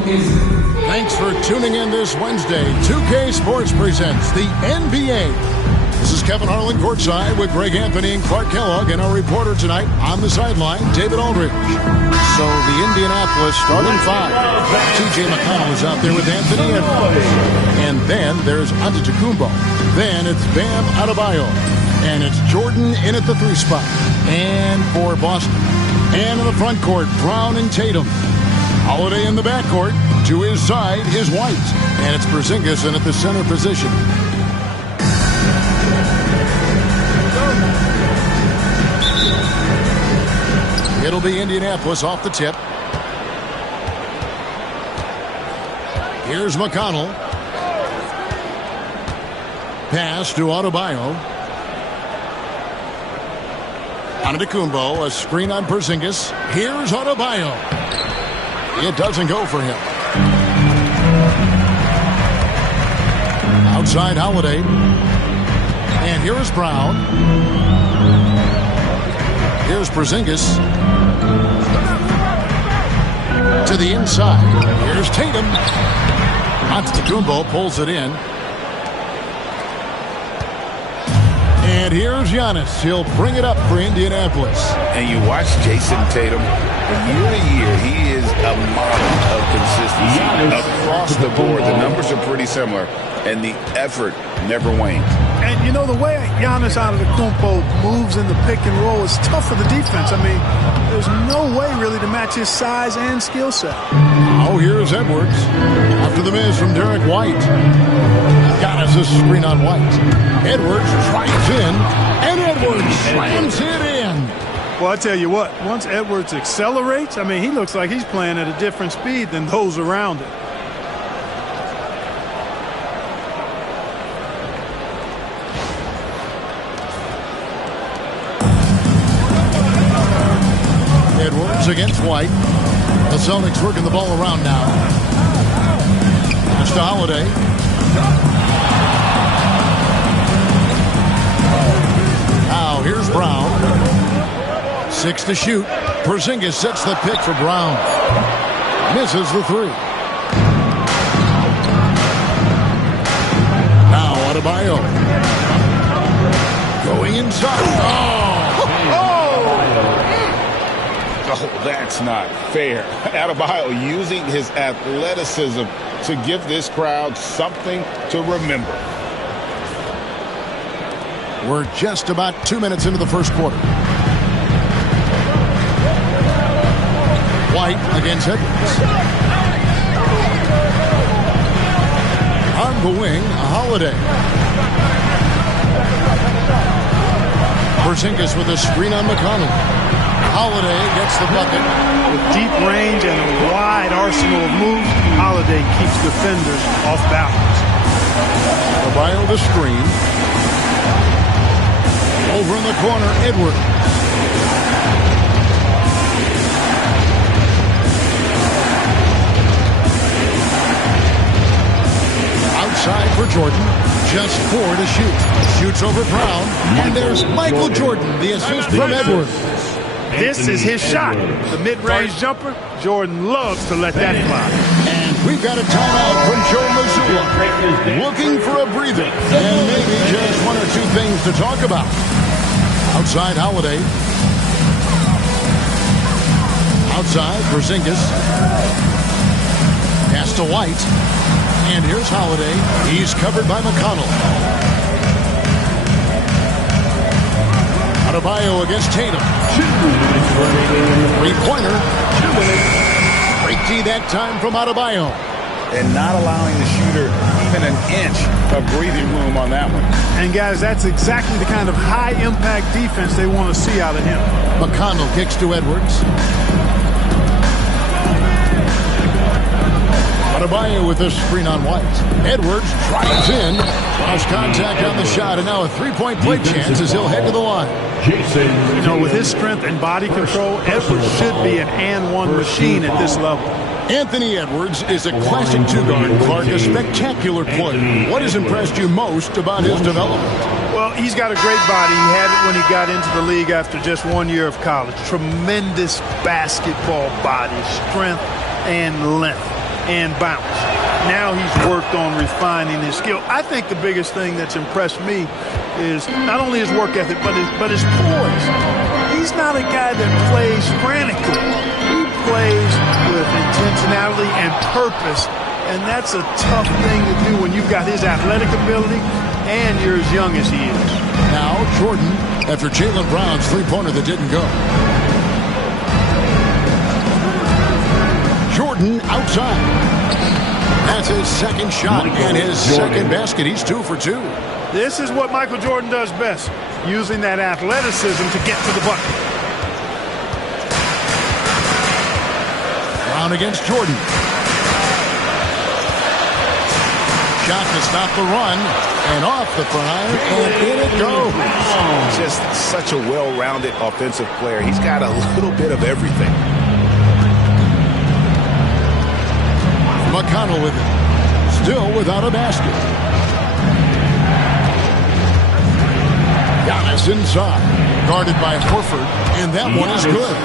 Thanks for tuning in this Wednesday. 2K Sports presents the NBA. This is Kevin Harlan courtside with Greg Anthony and Clark Kellogg, and our reporter tonight on the sideline, David Aldridge. So the Indianapolis starting five. TJ McConnell is out there with Anthony Edwards. And then there's Antetokounmpo. Then it's Bam Adebayo. And it's Jordan in at the 3 spot. And for Boston. And in the front court, Brown and Tatum. Holiday in the backcourt. To his side is White. And it's Porzingis in at the center position. It'll be Indianapolis off the tip. Here's McConnell. Pass to Adebayo. Antetokounmpo, a screen on Porzingis. Here's Adebayo. It doesn't go for him. Outside Holiday. And here's Brown. Here's Porzingis. To the inside. Here's Tatum. Antetokounmpo pulls it in. And here's Giannis. He'll bring it up for Indianapolis. And you watch Jason Tatum. Year to year, he is a model of consistency. Across the board, the numbers are pretty similar, and the effort never wanes. And, you know, the way Giannis Antetokounmpo moves in the pick and roll is tough for the defense. I mean, there's no way really to match his size and skill set. Oh, here's Edwards. After the miss from Derek White. Giannis a screen on White. Edwards drives in, and Edwards slams it in. Well, I tell you what, once Edwards accelerates, I mean, he looks like he's playing at a different speed than those around him. Edwards against White. The Celtics working the ball around now. It's to Holiday. Now here's Brown. 6 to shoot. Porzingis sets the pick for Brown. Misses the 3. Now Adebayo. Going inside. Oh, that's not fair. Adebayo using his athleticism to give this crowd something to remember. We're just about 2 minutes into the first quarter. White against Edwards. On the wing, Holiday. Porzingis with a screen on McConnell. Holiday gets the bucket. With deep range and a wide arsenal of moves, Holiday keeps defenders off balance. Adebayo the screen. Over in the corner, Edwards. Outside for Jordan. Just 4 to shoot. Shoots over Brown. And there's Michael Jordan, the assist from Edwards. This is his shot. The mid-range jumper, Jordan loves to let that fly. And we've got a timeout from Joe Mazzulla. Looking for a breather. And maybe just 1 or 2 things to talk about. Outside Holiday. Outside Porzingis. Pass to White. And here's Holiday. He's covered by McConnell. Adebayo against Tatum. 3-pointer. Great D that time from Adebayo. And not allowing the shooter even an inch of breathing room on that one. And, guys, that's exactly the kind of high-impact defense they want to see out of him. McConnell kicks to Edwards. Adebayo with a screen on White. Edwards drives in. Lost contact on the shot, and now a 3-point play chance as he'll head to the line. You know, with his strength and body control, Edwards should be an and-one machine at this level. Anthony Edwards is a classic two-guard, Clark, a spectacular player. What has impressed you most about his development? Well, he's got a great body. He had it when he got into the league after just 1 year of college. Tremendous basketball body, strength, and length. and bounce. Now he's worked on refining his skill. I think the biggest thing that's impressed me is not only his work ethic, but his poise. He's not a guy that plays frantically. He plays with intentionality and purpose, and that's a tough thing to do when you've got his athletic ability and you're as young as he is. Now Jordan after Jaylen Brown's three-pointer that didn't go. Jordan outside. That's his second shot and his second basket. He's 2 for 2. This is what Michael Jordan does best, using that athleticism to get to the bucket. Brown against Jordan. Shot to stop the run, and off the prime, and in it goes. Just such a well-rounded offensive player. He's got a little bit of everything. McConnell with it. Still without a basket. Giannis inside. Guarded by Horford, and that one is good.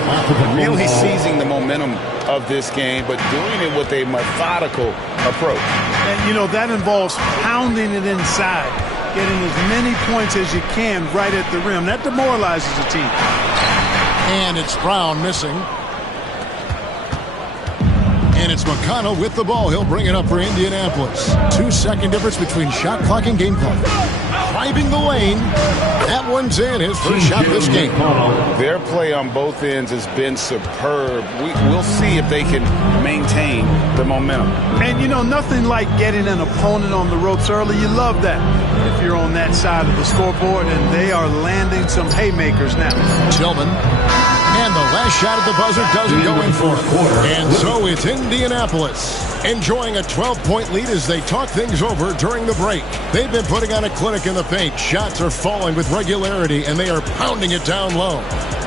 Really seizing the momentum of this game, but doing it with a methodical approach. And, you know, that involves pounding it inside, getting as many points as you can right at the rim. That demoralizes a team. And it's Brown missing. And it's McConnell with the ball. He'll bring it up for Indianapolis. 2-second difference between shot clock and game clock. Driving the lane. That one's in. His first shot this game. Their play on both ends has been superb. We'll see if they can maintain the momentum. And, you know, nothing like getting an opponent on the ropes early. You love that if you're on that side of the scoreboard, and they are landing some haymakers now. Tillman. And the last shot at the buzzer doesn't go in for it. And so it's Indianapolis enjoying a 12-point lead as they talk things over during the break. They've been putting on a clinic in the paint. Shots are falling with regularity, and they are pounding it down low.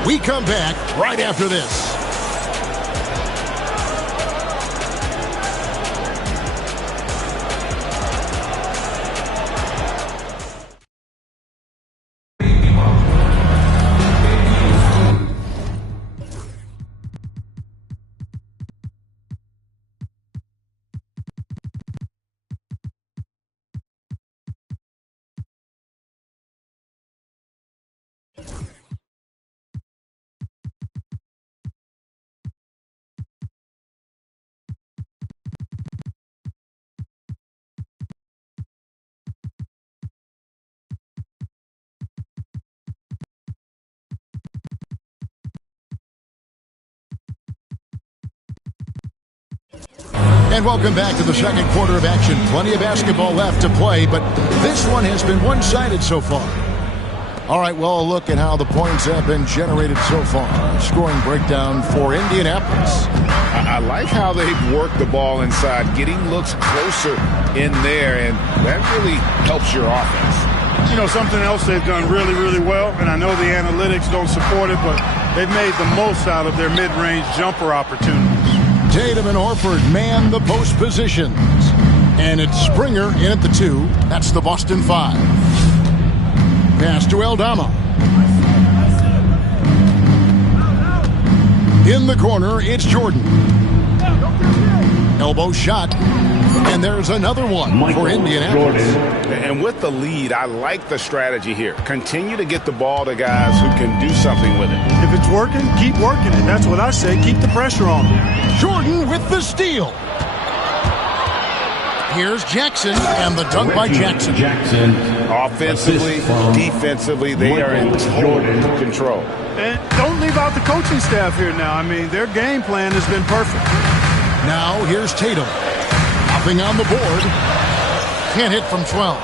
We come back right after this. And welcome back to the second quarter of action. Plenty of basketball left to play, but this one has been one-sided so far. All right, well, look at how the points have been generated so far. Scoring breakdown for Indianapolis. I like how they've worked the ball inside, getting looks closer in there, and that really helps your offense. You know, something else they've done really, really well, and I know the analytics don't support it, but they've made the most out of their mid-range jumper opportunities. Tatum and Horford man the post positions. And it's Springer in at the 2. That's the Boston 5. Pass to Aldama. In the corner, it's Jordan. Elbow shot. And there's another one for Indianapolis. And with the lead, I like the strategy here. Continue to get the ball to guys who can do something with it. If it's working, keep working it. That's what I say. Keep the pressure on them. Jordan with the steal. Here's Jackson, and the dunk by Jackson. Offensively, defensively, they are in total control. And don't leave out the coaching staff here now. I mean, their game plan has been perfect. Now here's Tatum. Hopping on the board. Can't hit from 12.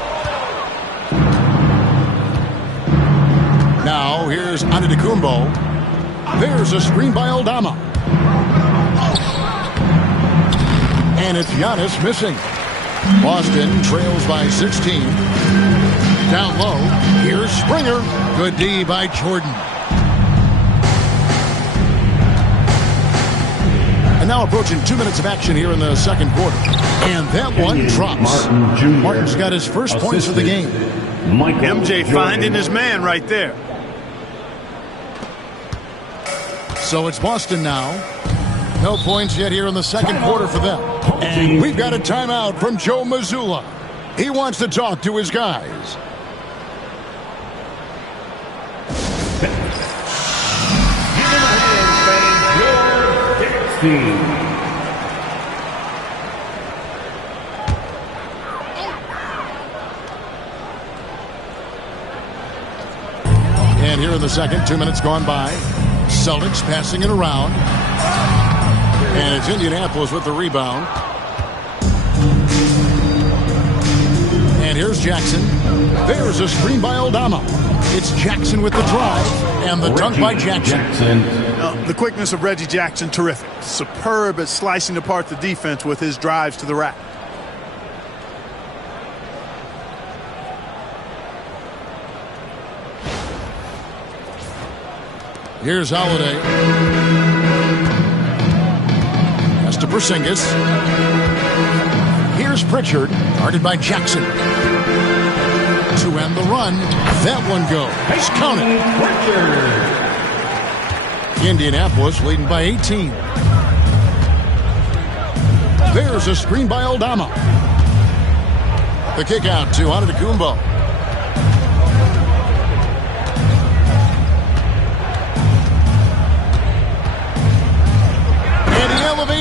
Now here's Antetokounmpo. There's a screen by Aldama. And it's Giannis missing. Boston trails by 16. Down low, here's Springer. Good D by Jordan. And now approaching 2 minutes of action here in the second quarter. And that one drops. Martin's got his first points of the game. MJ finding his man right there. So it's Boston now. No points yet here in the second quarter for them. And we've got a timeout from Joe Mazzulla. He wants to talk to his guys. And here in the second, 2 minutes gone by. Celtics passing it around. And it's Indianapolis with the rebound. And here's Jackson. There's a screen by Aldama. It's Jackson with the drive. And the dunk by Jackson. The quickness of Reggie Jackson, terrific. Superb at slicing apart the defense with his drives to the rack. Here's Holiday. Pass to Porzingis. Here's Pritchard, guarded by Jackson. To end the run, that one goes. Counted. Indianapolis leading by 18. There's a screen by Aldama. The kick out to Antetokounmpo.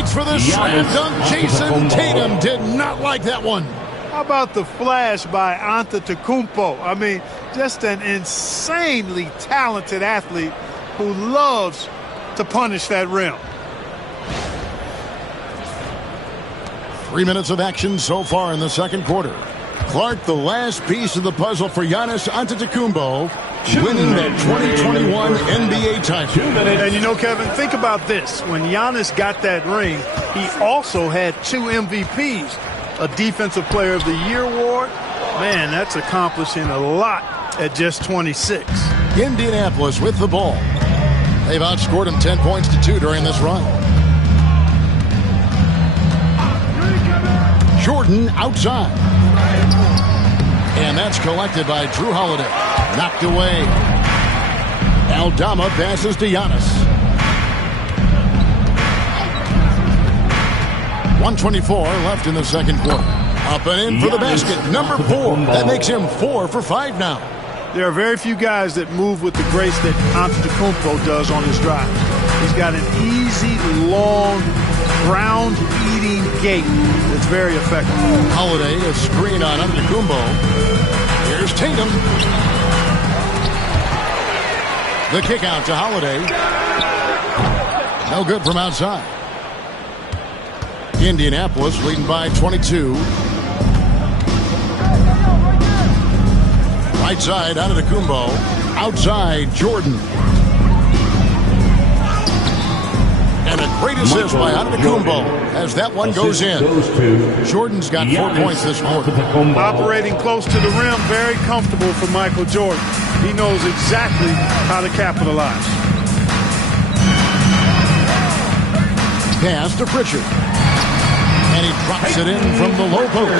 For the slam dunk, Jason Tatum did not like that one. How about the flash by Antetokounmpo? I mean, just an insanely talented athlete who loves to punish that rim. 3 minutes of action so far in the second quarter. Clark, the last piece of the puzzle for Giannis Antetokounmpo, winning that 2021 NBA title. And you know, Kevin, think about this. When Giannis got that ring, he also had 2 MVPs, a Defensive Player of the Year award. Man, that's accomplishing a lot at just 26. Indianapolis with the ball. They've outscored him 10 points to 2 during this run. Jordan outside. And that's collected by Drew Holiday. Knocked away. Aldama passes to Giannis. 1:24 left in the second quarter. Up and in for the basket. Number 4. That makes him 4 for 5 now. There are very few guys that move with the grace that Antetokounmpo does on his drive. He's got an easy, long, ground-eating gait that's very effective. Holiday, a screen on Antetokounmpo. Here's Tatum. The kick out to Holiday. No good from outside. Indianapolis leading by 22. Right side, Antetokounmpo. Outside, Jordan. And a great assist by Antetokounmpo as that one goes in. Jordan's got 4 points this quarter. Operating close to the rim, very comfortable for Michael Jordan. He knows exactly how to capitalize. Pass to Pritchard. And he drops it in from the low post.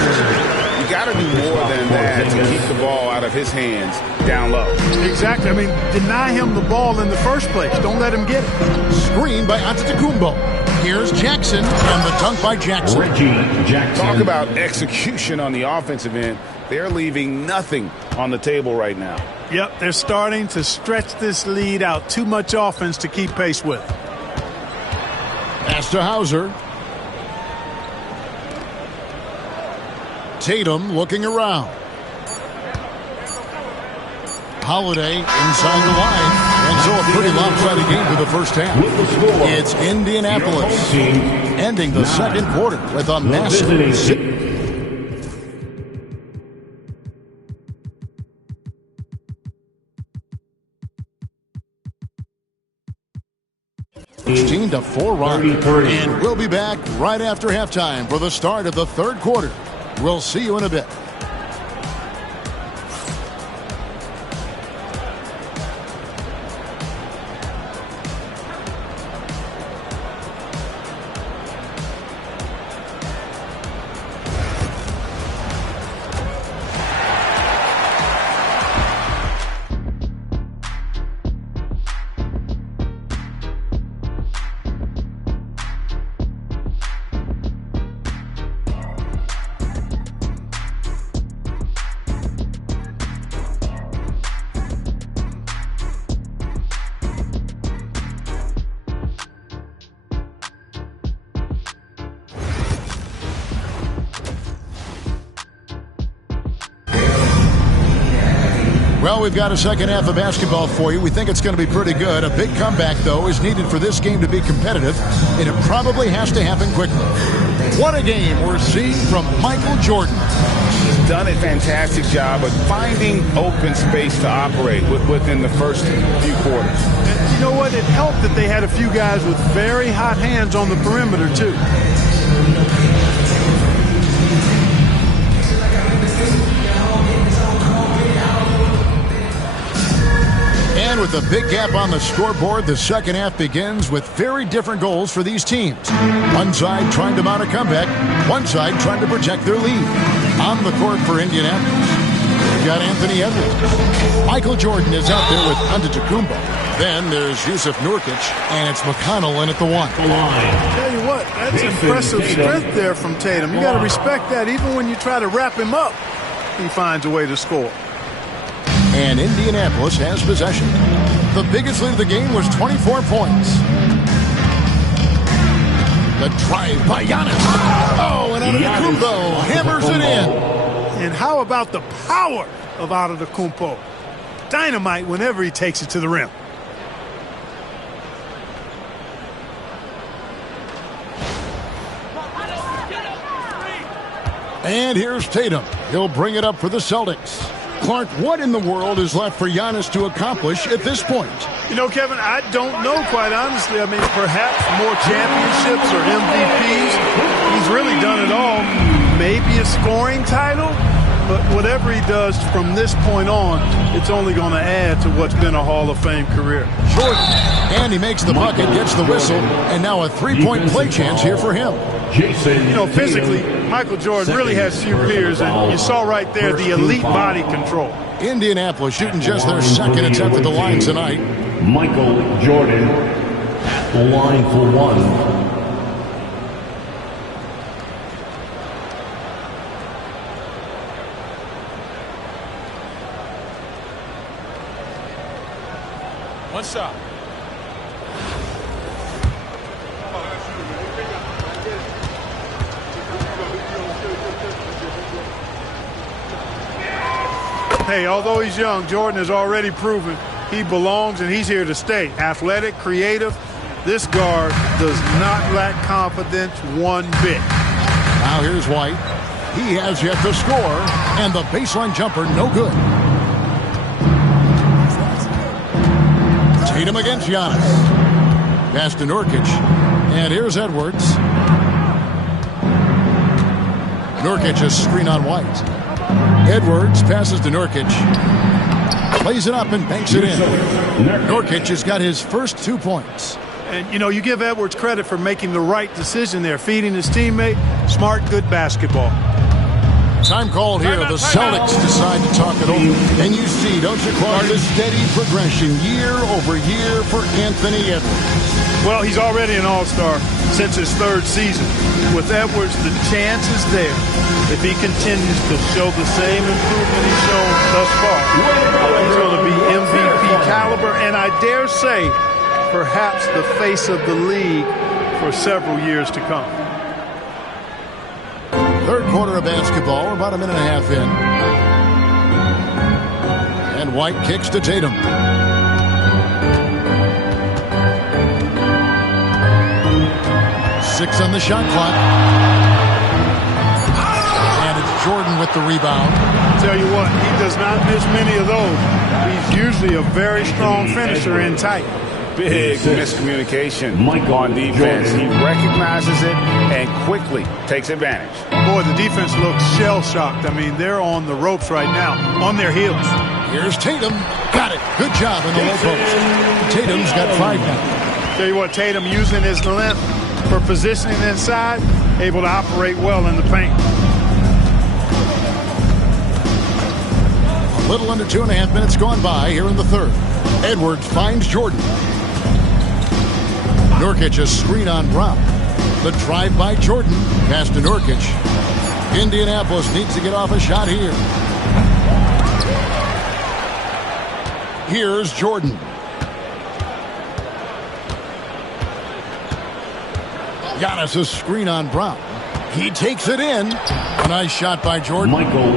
You got to do more than that to keep the ball out of his hands down low. Exactly. I mean, deny him the ball in the first place. Don't let him get it. Screen by Antetokounmpo. Here's Jackson and the dunk by Jackson. Talk about execution on the offensive end. They're leaving nothing on the table right now. Yep, they're starting to stretch this lead out. Too much offense to keep pace with. Pass to Hauser. Tatum looking around. Holiday inside the line. And so a pretty lopsided game for the first half. It's Indianapolis ending the second quarter with a massive 16-4 run. And we'll be back right after halftime for the start of the third quarter. We'll see you in a bit. Well, we've got a second half of basketball for you. We think it's going to be pretty good. A big comeback, though, is needed for this game to be competitive, and it probably has to happen quickly. What a game we're seeing from Michael Jordan. He's done a fantastic job of finding open space to operate within the first few quarters. And you know what? It helped that they had a few guys with very hot hands on the perimeter, too. And with a big gap on the scoreboard, the second half begins with very different goals for these teams. One side trying to mount a comeback, one side trying to protect their lead. On the court for Indianapolis, we've got Anthony Edwards. Michael Jordan is out there with Antetokounmpo. Then there's Yusuf Nurkic, and it's McConnell in at the one. Tell you what, that's impressive strength there from Tatum. You got to respect that. Even when you try to wrap him up, he finds a way to score. And Indianapolis has possession. The biggest lead of the game was 24 points. The drive by Giannis. Oh, and Antetokounmpo hammers it in. And how about the power of Antetokounmpo? Dynamite whenever he takes it to the rim. And here's Tatum. He'll bring it up for the Celtics. Clark, what in the world is left for Giannis to accomplish at this point? You know, Kevin, I don't know, quite honestly. I mean, perhaps more championships or MVPs. He's really done it all. Maybe a scoring title, but whatever he does from this point on, it's only going to add to what's been a Hall of Fame career. Jordan, and he makes the bucket, gets the whistle, and now a three-point play chance here for him. You know, physically, Michael Jordan really has few peers, and you saw right there the elite body control. Indianapolis shooting just their second attempt at the line tonight. Michael Jordan at the line for one. One shot. Hey, although he's young, Jordan has already proven he belongs and he's here to stay. Athletic, creative. This guard does not lack confidence one bit. Now here's White. He has yet to score, and the baseline jumper no good. Tatum against Giannis. Pass to Nurkic. And here's Edwards. Nurkic a screen on White. Edwards passes to Nurkic. Plays it up and banks it in. Nurkic has got his first 2 points. And, you know, you give Edwards credit for making the right decision there, feeding his teammate. Smart, good basketball. Time called here. The Celtics decide to talk it over. And you see, don't you, Clark, the steady progression year over year for Anthony Edwards. Well, he's already an all-star since his third season. With Edwards, the chance is there. If he continues to show the same improvement he's shown thus far, he's going to be MVP caliber, and I dare say, perhaps the face of the league for several years to come. Third quarter of basketball, about a minute and a half in. And White kicks to Tatum. Six on the shot clock. And it's Jordan with the rebound. Tell you what, he does not miss many of those. He's usually a very strong finisher in tight. Big miscommunication on defense. He recognizes it and quickly takes advantage. Boy, the defense looks shell-shocked. I mean, they're on the ropes right now, on their heels. Here's Tatum. Got it. Good job in the low post. Tatum's got 5 now. Tell you what, Tatum using his length for positioning inside, able to operate well in the paint. A little under 2.5 minutes gone by here in the third. Edwards finds Jordan. Nurkic a screen on Brown. The drive by Jordan. Pass to Nurkic. Indianapolis needs to get off a shot here. Here's Jordan. Giannis a screen on Brown. He takes it in. A nice shot by Jordan.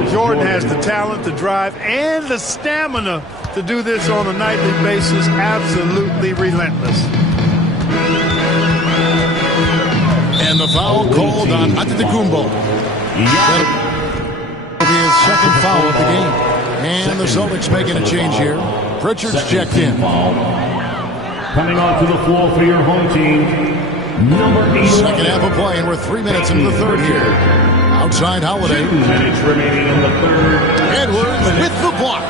Jordan has the talent, the drive, and the stamina to do this on a nightly basis. Absolutely relentless. And the foul called on Antetokounmpo. That'll be his second foul of the game. And the Celtics making a change here. Pritchard's checked in. Coming onto the floor for your home team, number 8. Second half of play, and we're 3 minutes into the third here. Outside Holiday. 2 minutes remaining in the third. Edwards with the block.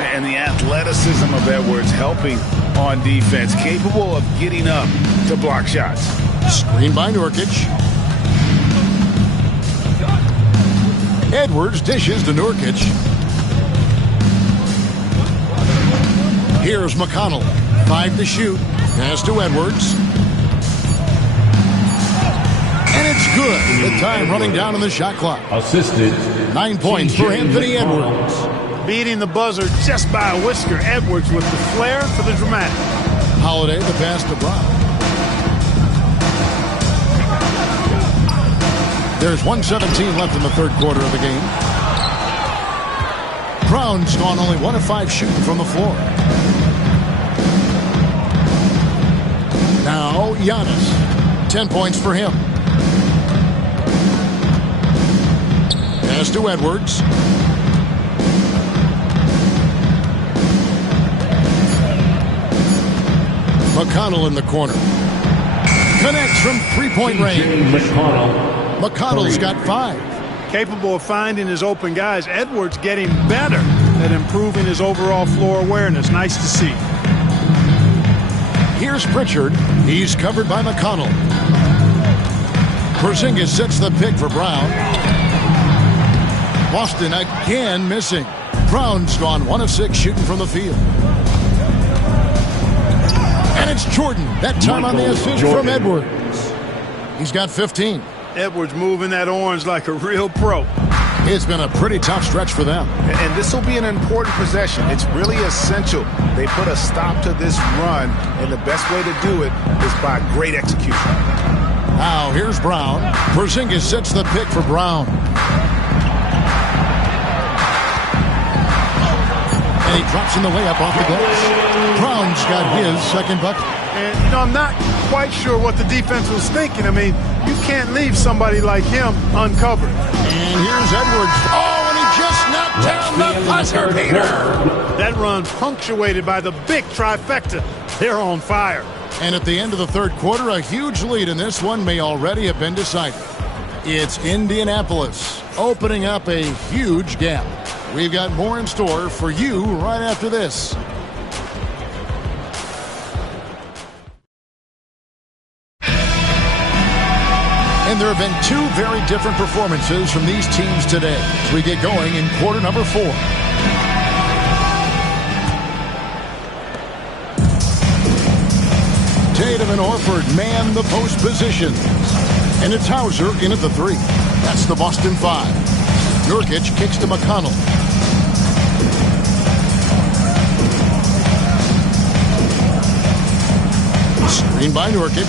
And the athleticism of Edwards helping on defense, capable of getting up to block shots. Screen by Nurkic. Edwards dishes to Nurkic. Here's McConnell. 5 to shoot. Pass to Edwards. And it's good. With time running down on the shot clock. Assisted. 9 points for Anthony Edwards. Beating the buzzer just by a whisker. Edwards with the flair for the dramatic. Holiday, the pass to Brown. There's 1:17 left in the third quarter of the game. Brown's gone only 1 of 5 shooting from the floor. Now, Giannis. 10 points for him. Pass to Edwards. McConnell in the corner. Connects from three-point range. McConnell's got 5. Capable of finding his open guys. Edwards getting better at improving his overall floor awareness. Nice to see. Here's Pritchard. He's covered by McConnell. Porzingis sets the pick for Brown. Boston again missing. Brown's gone 1 of 6 shooting from the field. And it's Jordan. That time on the assist from Edwards. He's got 15. Edwards moving that orange like a real pro. It's been a pretty tough stretch for them. And this will be an important possession. It's really essential they put a stop to this run, and the best way to do it is by great execution. Now, here's Brown. Porzingis sets the pick for Brown. And he drops in the layup off the glass. Brown's got his second bucket. And, I'm not quite sure what the defense was thinking. I mean, you can't leave somebody like him uncovered. And here's Edwards. Oh, and he just knocked down the buzzer beater. That run punctuated by the big trifecta. They're on fire. And at the end of the third quarter, a huge lead in this one may already have been decided. It's Indianapolis opening up a huge gap. We've got more in store for you right after this. And there have been 2 very different performances from these teams today as we get going in quarter number 4. Tatum and Horford man the post position. And it's Hauser in at the 3. That's the Boston 5. Nurkic kicks to McConnell. Screen by Nurkic.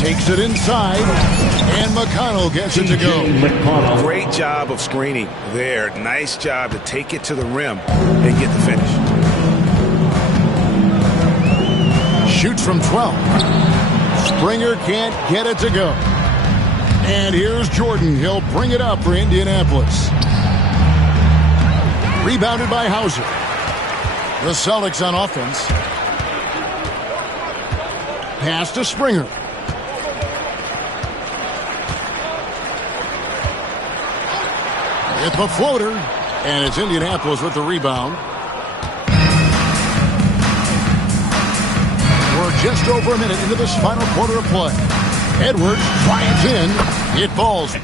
Takes it inside, and McConnell gets it to go. Great job of screening there. Nice job to take it to the rim and get the finish. Shoots from 12. Springer can't get it to go. And here's Jordan. He'll bring it up for Indianapolis. Rebounded by Hauser. The Celtics on offense. Pass to Springer. It's a floater, and it's Indianapolis with the rebound. We're just over a minute into this final quarter of play. Edwards drives in. It falls.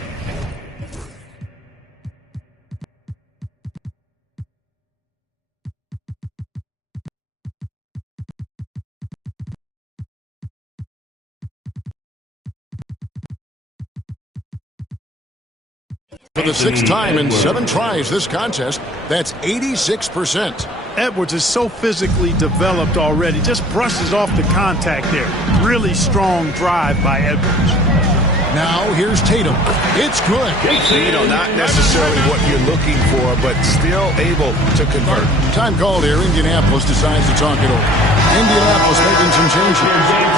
For the 6th time in 7 tries this contest, that's 86%. Edwards is so physically developed already. Just brushes off the contact there. Really strong drive by Edwards. Now here's Tatum. It's good. Not necessarily what you're looking for, but still able to convert. Time called here. Indianapolis decides to talk it over. Indianapolis making some changes.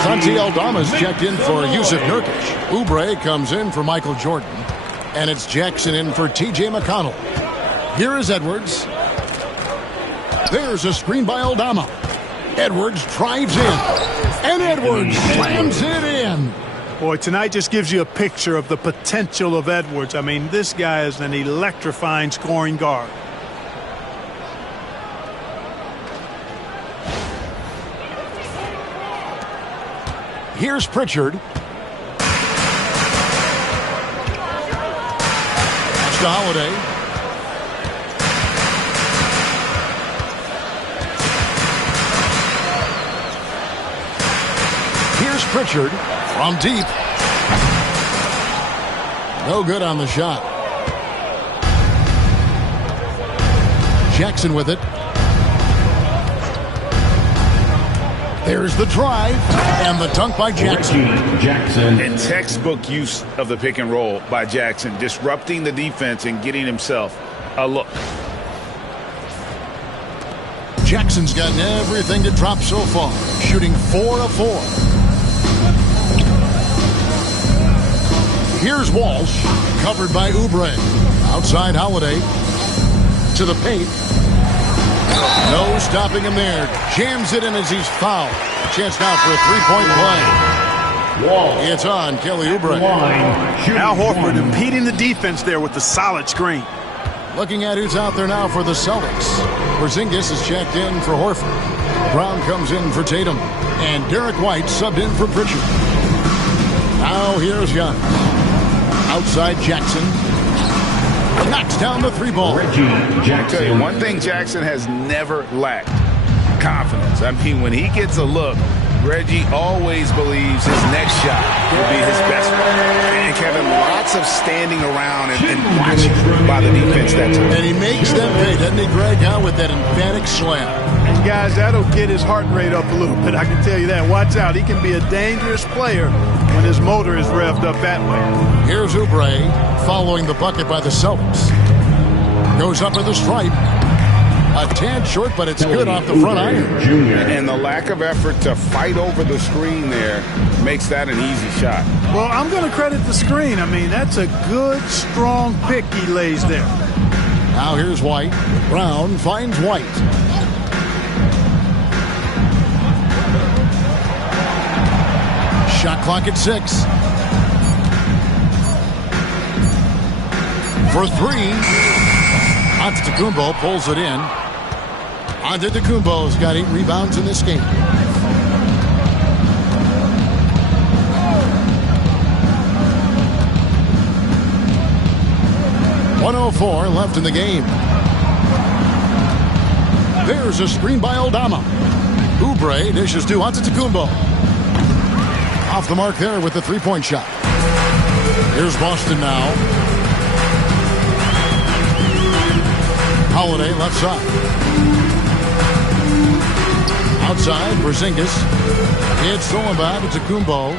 Santi Aldama's checked in for Yusuf Nurkic. Oubre comes in for Michael Jordan. And it's Jackson in for T.J. McConnell. Here is Edwards. There's a screen by Aldama. Edwards drives in. And Edwards slams it in. Boy, tonight just gives you a picture of the potential of Edwards. I mean, this guy is an electrifying scoring guard. Here's Pritchard. That's to Holiday. Here's Pritchard from deep. No good on the shot. Jackson with it. There's the drive and the dunk by Jackson. And textbook use of the pick and roll by Jackson, disrupting the defense and getting himself a look. Jackson's gotten everything to drop so far, shooting 4 of 4. Here's Walsh, covered by Oubre. Outside Holiday. To the paint. No stopping him there. Jams it in as he's fouled. Chance now for a three-point play. Walsh. It's on Kelly Oubre. Al Horford impeding the defense there with the solid screen. Looking at who's out there now for the Celtics. Porzingis is checked in for Horford. Brown comes in for Tatum. And Derek White subbed in for Pritchard. Now here's Young. Outside Jackson. Knocks down the three ball. I tell you, one thing Jackson has never lacked: confidence. I mean, when he gets a look, Reggie always believes his next shot will be his best one. And Kevin, lots of standing around and watching by the defense that time. And he makes them pay, doesn't he, Greg, out with that emphatic slam. And guys, that'll get his heart rate up a little bit, I can tell you that. Watch out, he can be a dangerous player when his motor is revved up that way. Here's Oubre following the bucket by the Celtics. Goes up in the stripe. A tad short, but it's good off the front iron. And the lack of effort to fight over the screen there makes that an easy shot. Well, I'm going to credit the screen. I mean, that's a good, strong pick he lays there. Now here's White. Brown finds White. Shot clock at 6. For 3. Antetokounmpo pulls it in. Antetokounmpo's got 8 rebounds in this game. .104 left in the game. There's a screen by Aldama. Oubre dishes to Antetokounmpo. Off the mark there with the three-point shot. Here's Boston now. Holiday left side. Outside, Porzingis. It's stolen by Antetokounmpo.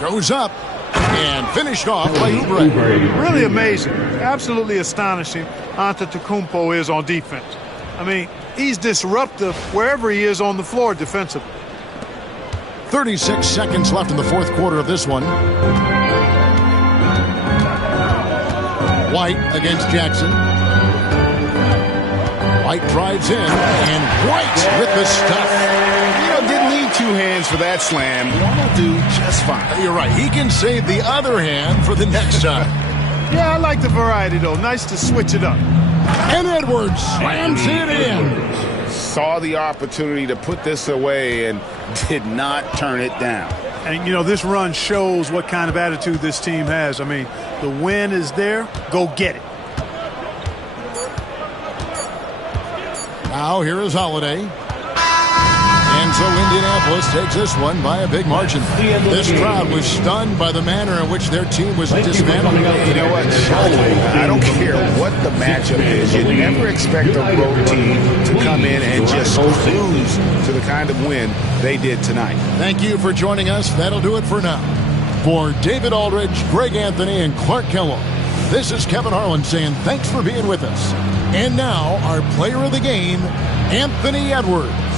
Goes up and finished off by Oubre. Really amazing. Absolutely astonishing Antetokounmpo is on defense. I mean, he's disruptive wherever he is on the floor defensively. 36 seconds left in the fourth quarter of this one. White against Jackson. White drives in, and White with the stuff. Didn't need 2 hands for that slam. One will do just fine. You're right. He can save the other hand for the next time. Yeah, I like the variety, though. Nice to switch it up. And Edwards slams it in. Saw the opportunity to put this away and did not turn it down. And, this run shows what kind of attitude this team has. I mean, the win is there. Go get it. Now here is Holiday. And so Indianapolis takes this one by a big margin. This crowd was stunned by the manner in which their team was dismantled. You know what? I don't care what the matchup is. You never expect a road team to come in and just cruise to the kind of win they did tonight. Thank you for joining us. That'll do it for now. For David Aldridge, Greg Anthony, and Clark Kellogg, this is Kevin Harlan saying thanks for being with us. And now, our player of the game, Anthony Edwards.